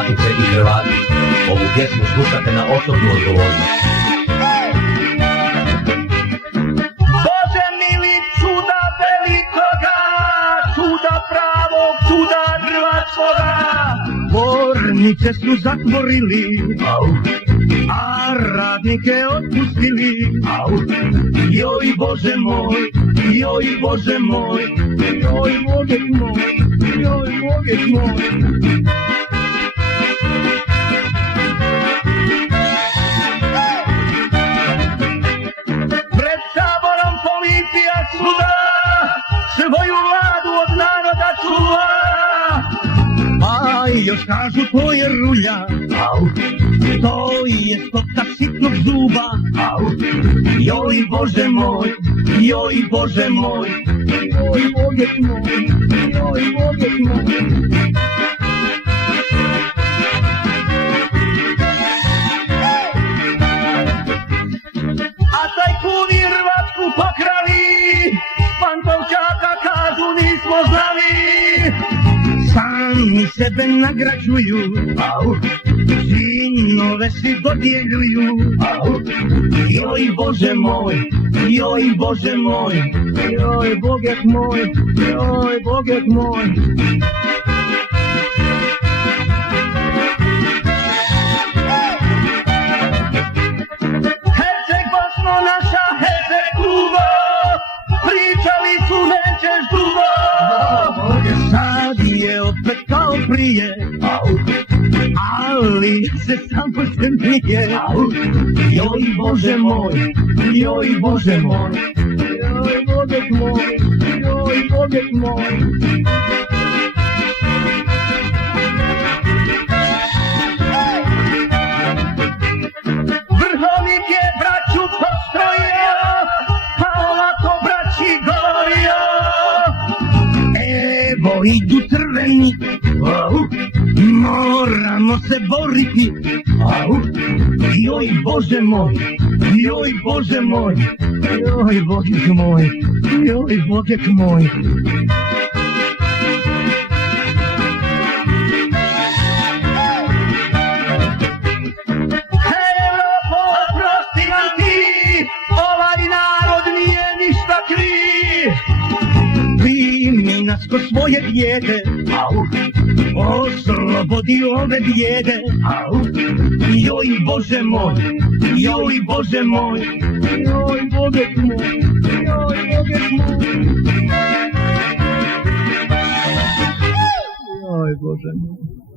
Hrvatice i Hrvati, ovu pjesmu slušate na osobnu odgovornost. Bože mili, čuda velikoga, čuda pravog, čuda hrvatskoga. Tvornice su zatvorili, a radnike otpustili. Joj Bože moj, joj Bože moj, joj Bože moj, joj Bože moj. Pred Saborom policija suda svoju vladu od naroda čuva. A još kažu to je rulja, to je stoka sitnog zuba. Joj Bože moj, joj Bože moj, joj Bože moj, joj Bože moj. A tajkuni Hrvatsku pokrali, Pantovčaka kažu nismo znali. Sami sebe nagrađuju, sinove si dodjeljuju. Joj Bože moj, joj Bože moj, joj Bože moj, joj Bože moj. Herceg Bosno naša, Herceg Kubo, pričali su nećeš dugo. Sad je opet kao prije, ali se sam postemnije. Joj Bože moj, joj Bože moj, joj Bože moj, joj Bože moj. Vrhovnik je braću postrojio, pa ovako braći govorio. Evo idu crveni, moramo se boriti. Joj Bože moj, joj Bože moj, joj Bože moj, joj Bože moj. Evropo, oprosti nam ti, ovaj narod nije ništa kriv. Primi nas ko svoje dijete, oslobodi ove bijede. Joj Bože moj, joj Bože moj, joj Bože moj, joj Bože moj. Joj Bože moj.